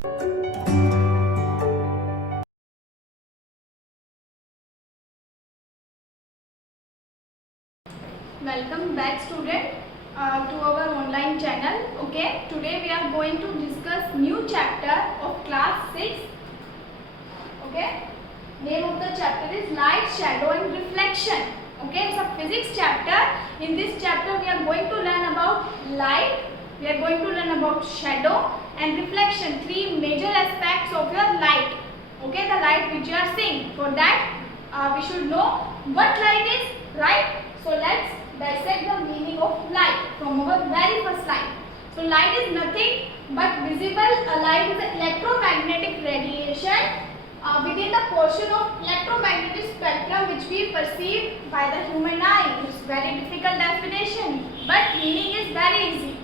Welcome back student to our online channel. Okay, today we are going to discuss new chapter of class 6. Okay, name of the chapter is light, shadow and reflection. Okay, it's a physics chapter. In this chapter we are going to learn about light, we are going to learn about shadow and reflection, three major aspects of your light. Okay, the light which you are seeing. For that we should know what light is, right? So let's dissect the meaning of light from our very first slide. So light is nothing but visible. Light is an electromagnetic radiation within the portion of electromagnetic spectrum which we perceive by the human eye. It's very difficult definition, but meaning is very easy.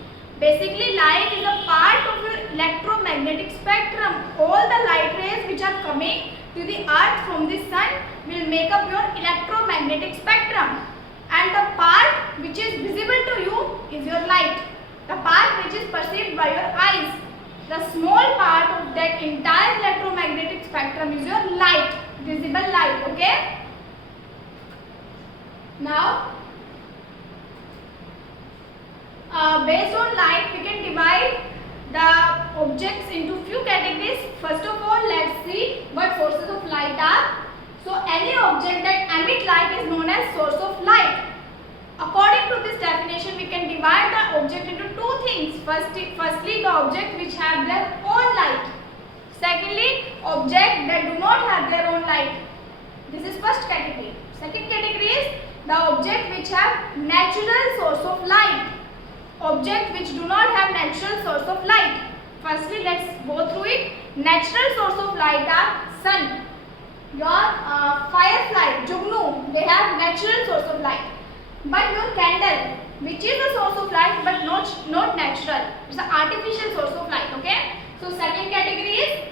Basically, light is a part of your electromagnetic spectrum. All the light rays which are coming to the earth from the sun will make up your electromagnetic spectrum. And the part which is visible to you is your light. The part which is perceived by your eyes. The small part of that entire electromagnetic spectrum is your light, visible light. Okay? Now, based on light, we can divide the objects into few categories. First of all, let's see what sources of light are. So any object that emit light is known as source of light. According to this definition, we can divide the object into two things. Firstly, the object which have their own light. Secondly, object that do not have their own light. This is first category. Second category is the object which have natural source of light. Object which do not have natural source of light. Firstly, let's go through it. Natural source of light are sun. Your firefly, Jugnu, they have natural source of light. But your candle, which is a source of light but not natural, it's an artificial source of light. Okay. So second category is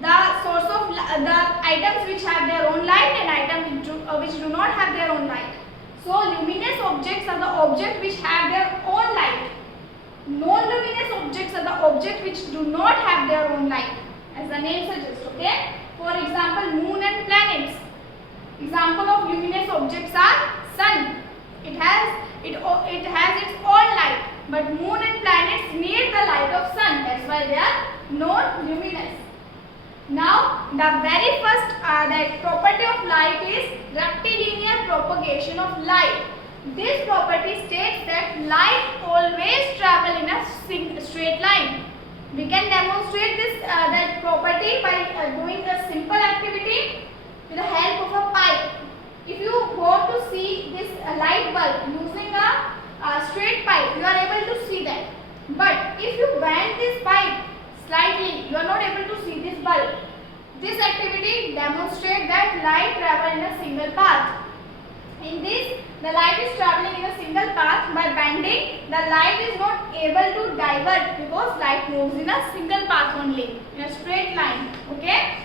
the source of the items which have their own light and items which do not have their own light. So luminous objects are the objects which have their own light. Non-luminous objects are the objects which do not have their own light, as the name suggests. Okay. For example, moon and planets. Example of luminous objects are sun. It has its own light, but moon and planets need the light of sun. That's why they are non-luminous. Now, the very first that property of light is rectilinear propagation of light. This property states that light always travel in a straight line. We can demonstrate this that property by doing a simple activity with the help of a pipe. If you go to see this light bulb using a straight pipe, you are able to see that. But if you bend this pipe slightly, you are not able to see this bulb. This activity demonstrates that light travels in a single path. In this, the light is traveling in a single path. By bending, the light is not able to divert because light moves in a single path only, in a straight line. Okay?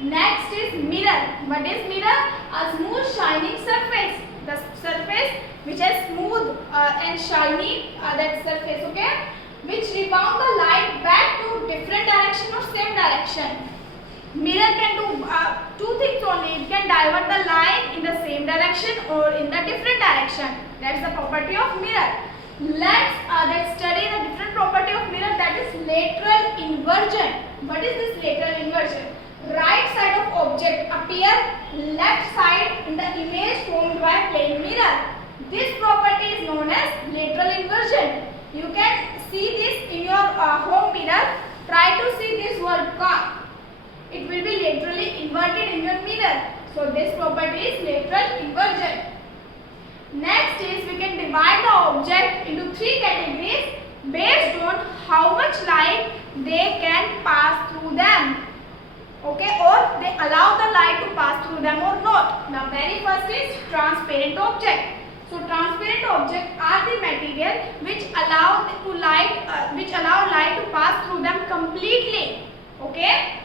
Next is mirror. What is mirror? A smooth shining surface. The surface which has smooth and shiny that surface, okay, which rebound the light back to different direction or same direction. Mirror can do two things only. It can divert the light in the same direction or in the different direction. That's the property of mirror. Let's study the different property of mirror, that is lateral inversion. What is this lateral inversion? Right side of object appear left side in the image formed by plane mirror. This property is known as lateral inversion. You can see this in your home mirror. Try to see this word car. It will be laterally inverted in your mirror. So this property is lateral inversion. Next is we can divide the object into three categories based on how much light they can pass through them. Okay, or they allow the light to pass through them or not. The very first is transparent object. So transparent objects are the material which allow light to pass through them completely. Okay.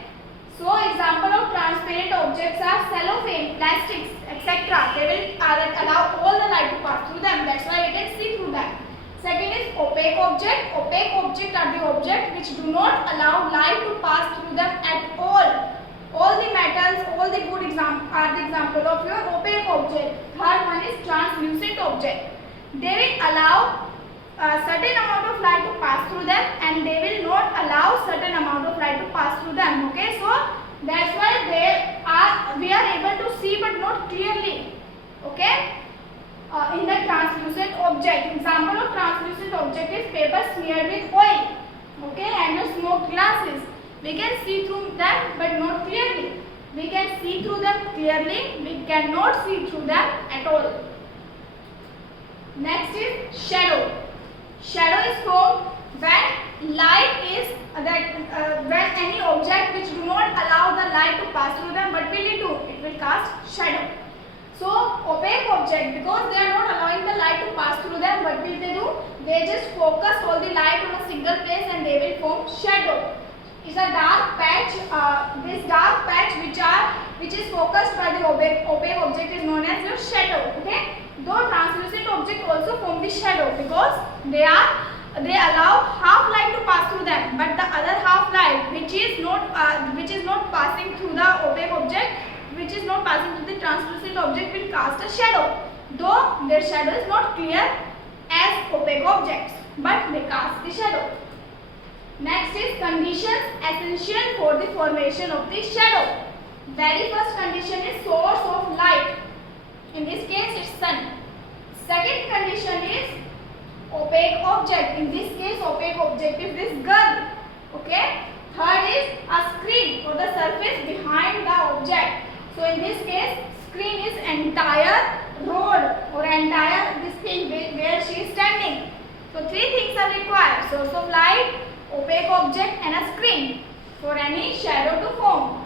So example of transparent objects are cellophane, plastics, etc. They will allow all the light to pass through them. That's why we can see through them. Second is opaque object. Opaque object are the object which do not allow light to pass through them at all. All the metals, all the good are the example of your opaque object. Third one is translucent object. They will allow a certain amount of light to pass through them, and they will not allow certain amount of light to pass through them. Okay, so that's why we are able to see but not clearly. Okay, in the translucent object, example of translucent object is paper smeared with oil. Okay, and your smoked glasses. We can see through them but not clearly. We can see through them clearly. We cannot see through them at all. Next is shadow. Shadow is formed when light is when any object which do not allow the light to pass through them, what will it do? It will cast shadow. So opaque object, because they are not allowing the light to pass through them, what will they do? They just focus all the light on a single place and they will form shadow. It's a dark patch. This dark patch which is focused by the opaque object is known as your shadow. Okay. Though translucent object also form the shadow because they allow half light to pass through them, but the other half light which is not passing through the opaque object, which is not passing through the translucent object, will cast a shadow. Though their shadow is not clear as opaque objects, but they cast the shadow. Next is conditions essential for the formation of the shadow. Very first condition is source of light. In this case, it's sun. Second condition is opaque object. In this case, opaque object is this girl. Okay. Third is a screen or the surface behind the object. So in this case, screen is entire road or entire this thing where she is standing. So three things are required: source of light, opaque object, and a screen for any shadow to form.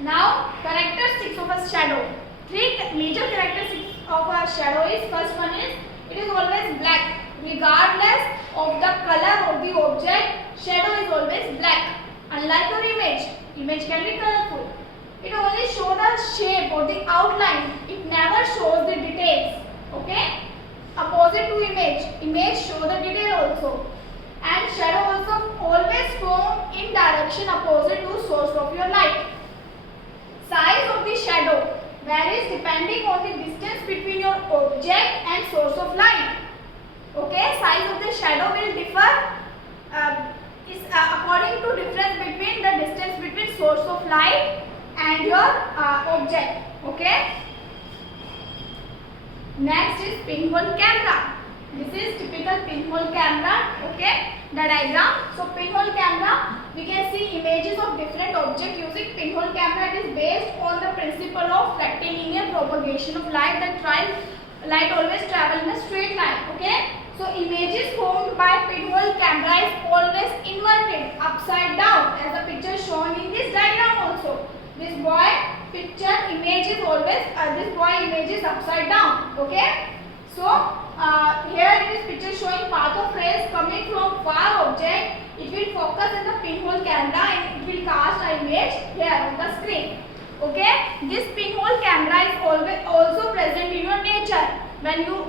Now, characteristics of a shadow. Three major characteristics of a shadow is: first one is it is always black, regardless of the color of the object. Shadow is always black. Unlike your image can be colorful. It only shows the shape or the outline. It never shows the details. Okay. Opposite to image show the detail also. And shadow also always form in direction opposite to source of your light. Size of the shadow varies depending on the distance between your object and source of light. Okay, size of the shadow will differ according to difference between the distance between source of light and your object. Okay. Next is pinhole camera. This is typical pinhole camera. Okay, the diagram. So pinhole camera, we can see images of different objects using pinhole camera. It is based on the principle of rectilinear propagation of light. That light always travel in a straight line. Okay. So images formed by pinhole camera is always inverted, upside down, as the picture shown in this diagram also. This boy picture image is always this boy image is upside down. Okay. So here it is picture showing path of rays coming from far object. It will focus in the pinhole camera and it will cast an image here on the screen. Okay. This pinhole camera is always also present in your nature. When you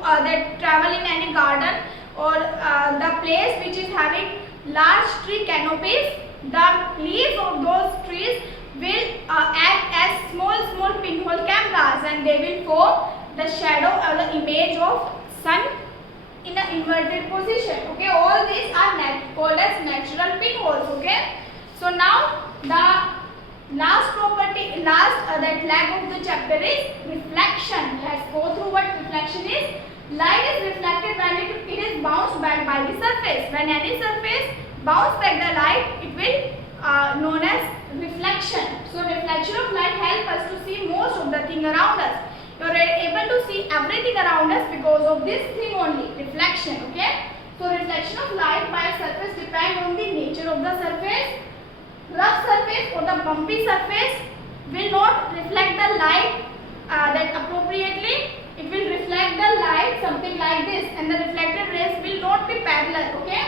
travel in any garden or the place which is having large tree canopies, the leaves of those trees will act as small pinhole cameras, and they will form the shadow or the image of sun in an inverted position. Okay, all these are called as natural pinholes. Okay, so now the last property, that leg of the chapter is reflection. Let's go through what reflection is. Light is reflected when it is bounced back by the surface. When any surface bounce back the light, it will known as reflection. So reflection of light help us to see most of the thing around us. You are able to see everything around us because of this thing only, reflection. Okay. So reflection of light by a surface depend on the nature of the surface. Rough surface or the bumpy surface will not reflect the light that appropriately. It will reflect the light something like this, and the reflected rays will not be parallel. Okay.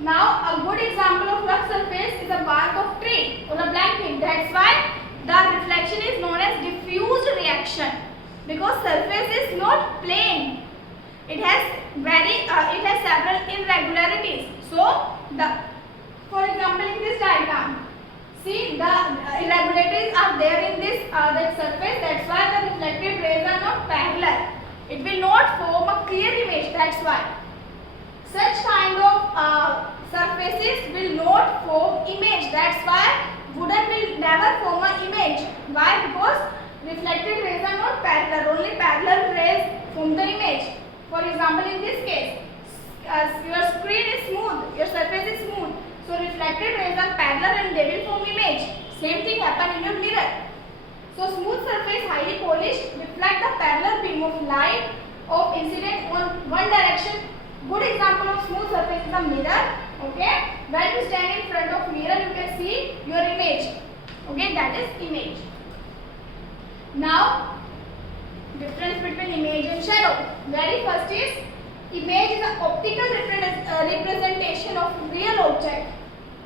Now a good example of rough surface is a bark of tree or a blanket. That's why the reflection is known as diffused reaction, because surface is not plane. it has several irregularities. So for example, in this diagram, see the irregularities are there in this that surface. That's why the reflected rays are not parallel. It will not form a clear image. That's why such kind of surfaces will not form image. That's why wooden will never form an image. Why? Because reflected rays are not parallel. Only parallel rays form the image. For example, in this case, your screen is smooth, your surface is smooth. So reflected rays are parallel and they will form image. Same thing happen in your mirror. So smooth surface, highly polished, reflect the parallel beam of light of incident on one direction. Good example of smooth surface is a mirror. Okay, when you stand in front of mirror, you can see your image. Okay, that is image. Now, difference between image and shadow. Very first is image is an optical representation of real object.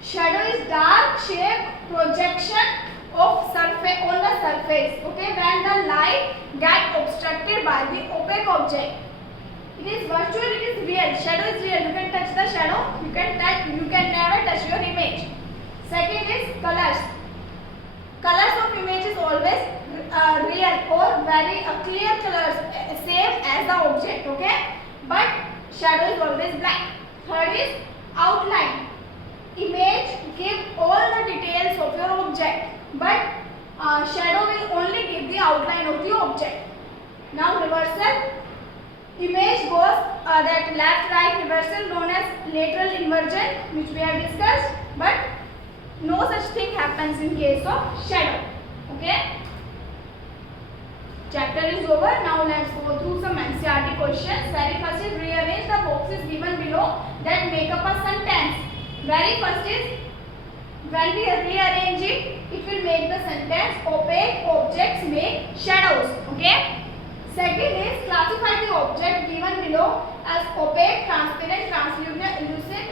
Shadow is dark shape projection of surface on the surface. Okay, when the light gets obstructed by the opaque object. It is virtual, it is real. Shadow is real. You can touch the shadow. You can never touch your image. Second is colors. Colors of image is always real or very clear colors, same as the object. Okay, but shadow is always black. Third is outline. Image give all the details of your object, but shadow will only give the outline of the object. Now reversal. Image goes that left right reversal known as lateral inversion, which we have discussed, but no such thing happens in case of shadow. Okay, chapter is over. Now let's go through some NCERT questions. Very first is rearrange the boxes given below that make up a sentence. Very first is when we rearrange it, it will make the sentence opaque objects make shadows. Okay. Second is classify the object given below as opaque, transparent, translucent,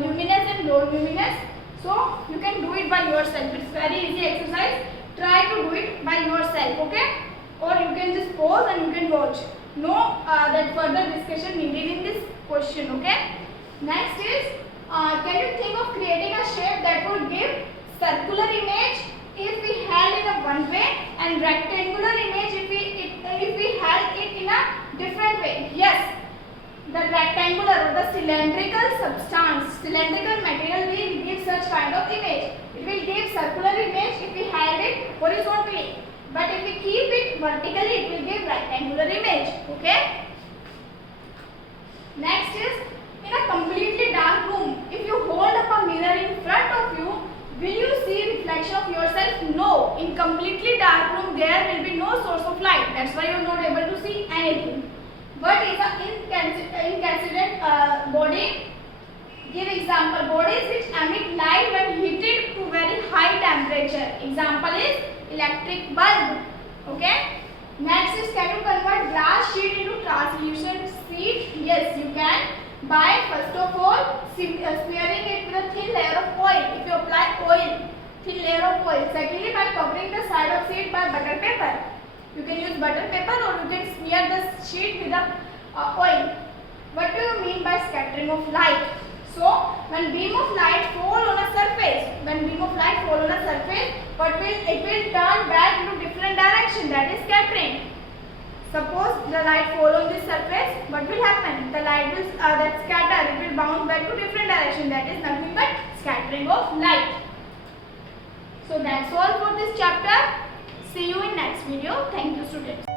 luminous and non-luminous. So you can do it by yourself. It's very easy exercise. Try to do it by yourself. Okay? Or you can just pause and you can watch. No that further discussion needed in this question. Okay? Next is can you think of creating a shape that would give circular image if we held in a one way and rectangular image if we held it in a different way? Yes, the rectangular or the cylindrical substance, cylindrical material will give such kind of image. It will give circular image if we held it horizontally, but if we keep it vertically, it will give rectangular image. Okay. Next is in a completely dark room, if you hold up a mirror in front of you, will you see reflection of yourself? No. In completely dark room, there will be no source of light. That's why you are not able to see anything. What is an incandescent body? Give example. Bodies which emit light when heated to very high temperature. Example is electric bulb. Okay. Next is can you convert glass sheet into translucent sheet? Yes, you can. By first of all smearing it with a thin layer of oil. If you apply oil, thin layer of oil. Secondly, by covering the side of sheet by butter paper. You can use butter paper or you can smear the sheet with the oil. What do you mean by scattering of light? So when beam of light fall on a surface, it will turn back into different direction. That is scattering. Suppose the light fall on this surface, what will happen? The light will that scatter, it will bounce back to different direction. That is nothing but scattering of light. So that's all for this chapter. See you in next video. Thank you, students.